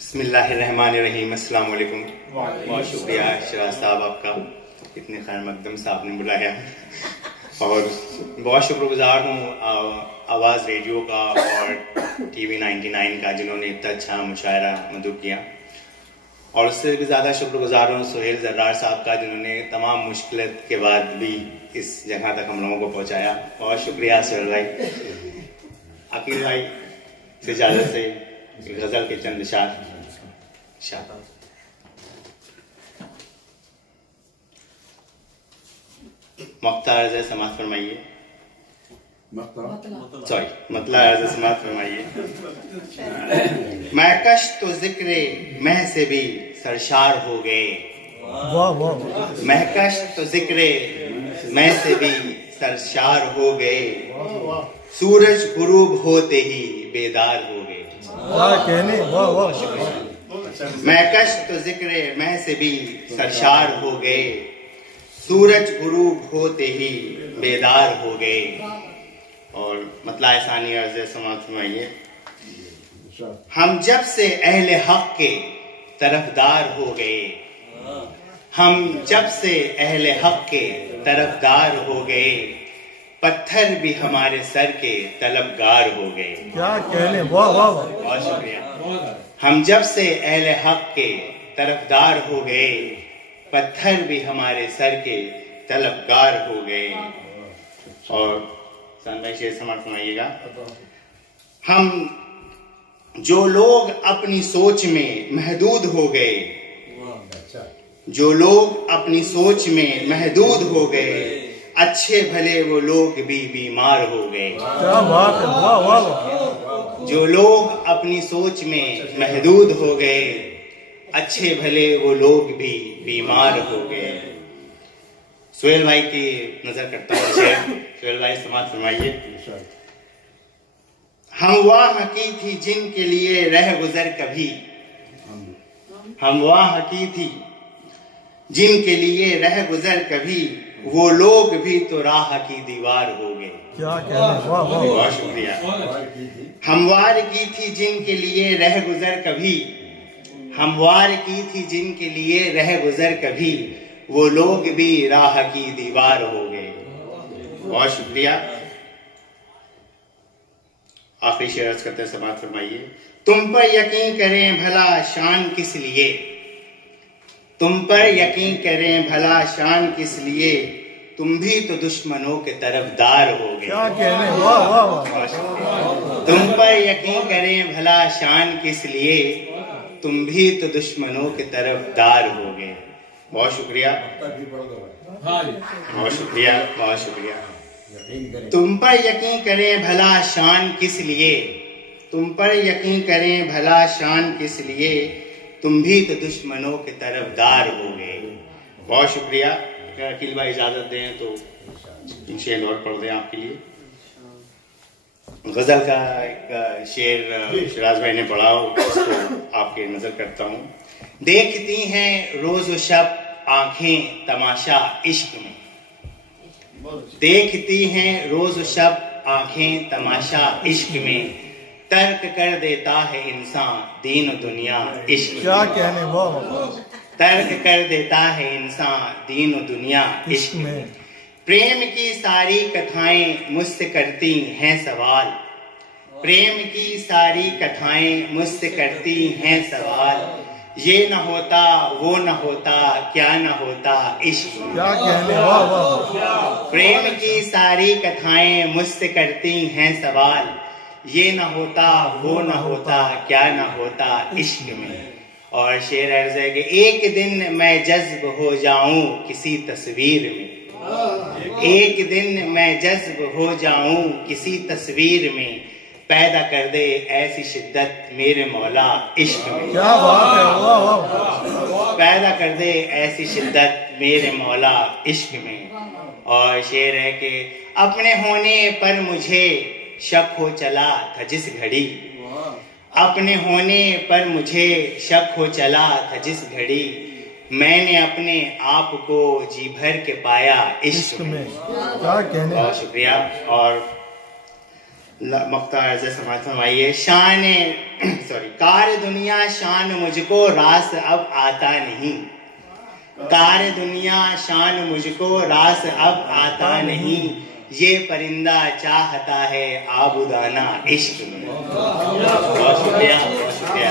बिस्मिल्लाहिर्रहमानिर्रहीम। अस्सलाम वालेकुम। बहुत शुक्रिया शराज साहब आपका, इतने खैर मकदम साहब ने बुलाया और बहुत शुक्रगुजार हूँ आवाज़ रेडियो का और TV 99 का, जिन्होंने इतना अच्छा मुशायरा मंजूर किया। और उससे भी ज़्यादा शुक्रगुजार हूँ सुहेल जर्रार साहब का, जिन्होंने तमाम मुश्किल के बाद भी इस जगह तक हम लोगों को पहुँचाया। बहुत शुक्रिया सुहेल भाई। अकील भाई से इजाज़त से गज़ल के चंद इशार। मक्ता अर्ज़ समात फरमाइए। मतला अर्ज़ समात फरमाइए। महकश तो जिक्रे मह से भी सरशार हो गए। महकश तो जिक्रे मह से भी सरशार हो गए। सूरज गुरूब होते ही बेदार हो गए। महकश तो जिक्रे मह से भी सरशार हो गए। सूरज गुरूब होते ही बेदार हो गए। और मतला सानी अर्ज़ समात फरमाइए। हम जब से अहले हक के तरफदार हो गए। हम जब से अहले हक के तरफदार हो गए। पत्थर भी हमारे सर के तलबगार हो गए। क्या कहने, वाह वाह। बहुत शुक्रिया। हम जब से अहले हक के तरफदार हो गए। पत्थर भी हमारे सर के तलबगार हो गए। और सन भाई शेर समाप्त फरमाइएगा। हम जो लोग अपनी सोच में महदूद हो गए। जो लोग अपनी सोच में महदूद हो गए। अच्छे भले वो लोग भी बीमार हो गए। क्या बात है, वाह वाह। जो लोग अपनी सोच में महदूद हो गए। अच्छे भले वो लोग भी बीमार हो गए। सुहेल भाई की नजर करता हूँ। सुहेल भाई समात फरमाइए। हम वहाँ की थी जिनके लिए रह गुजर कभी। हम वहाँ की थी जिनके लिए रह गुजर कभी। वो लोग भी तो राह की दीवार हो गए। क्या कहने, वाह वाह। बहुत शुक्रिया। हमवार की थी जिनके लिए रह गुजर कभी। हमवार की थी जिनके लिए रह गुजर कभी। वो लोग भी राह की दीवार हो गए। बहुत शुक्रिया। आखिरी शेर अर्ज करते हैं, समात फरमाइए। तुम पर यकीन करें भला शान किस लिए। तुम पर यकीन करें भला शान किस लिए। तुम भी तो दुश्मनों के तरफदार हो गए। क्या कहने, वाह वाह। तुम पर यकीन करें भला शान किस लिए। तुम भी तो दुश्मनों के तरफदार हो गए। बहुत शुक्रिया। बहुत शुक्रिया। बहुत शुक्रिया। तुम पर यकीन करें भला शान किस लिए। तुम पर यकीन करें भला शान किस लिए। तुम भी तो दुश्मनों के तरफदार हो गए। बहुत शुक्रिया। अकील भाई इजाजत दें तो शेर और पढ़ दें आपके लिए। गजल का एक शेर शराज भाई ने पढ़ा, उसको आपके नजर करता हूँ। देखती हैं रोज शब आंखें तमाशा इश्क में। देखती हैं रोज शब आंखें तमाशा इश्क में। तर्क कर देता है इंसान दीन दुनिया इश्क में। क्या कहने, वाह। तर्क कर देता है इंसान दीन दुनिया इश्क में। प्रेम की सारी कथाएं मुझसे करती हैं सवाल। प्रेम की सारी कथाएं मुझसे करती हैं सवाल। ये न होता वो न होता क्या न होता इश्क में। क्या कहने, वाह वाह। प्रेम की सारी कथाएं मुझसे करती हैं सवाल। ये न होता वो न होता क्या न होता इश्क में। और शेर अर्ज है कि एक दिन मैं जज्ब हो जाऊं किसी तस्वीर में। एक दिन मैं जज्ब हो जाऊं किसी तस्वीर में। पैदा कर दे ऐसी शिद्दत मेरे मौला इश्क में। क्या बात है, वाह वाह। पैदा कर दे ऐसी शिद्दत मेरे मौला इश्क में। और शेर है कि अपने होने पर मुझे शक हो चला था जिस घड़ी। अपने होने पर मुझे शक हो चला था जिस घड़ी। मैंने अपने आप को जी भर के पाया इश्क में। क्या कहने। बहुत शुक्रिया। और मख्तार ऐसे समाज फरमाइए। शान कार दुनिया शान मुझको रास अब आता नहीं, कार दुनिया शान मुझको रास अब आता नहीं, ये परिंदा चाहता है आबुदाना इश्क में। बहुत शुक्रिया, बहुत शुक्रिया।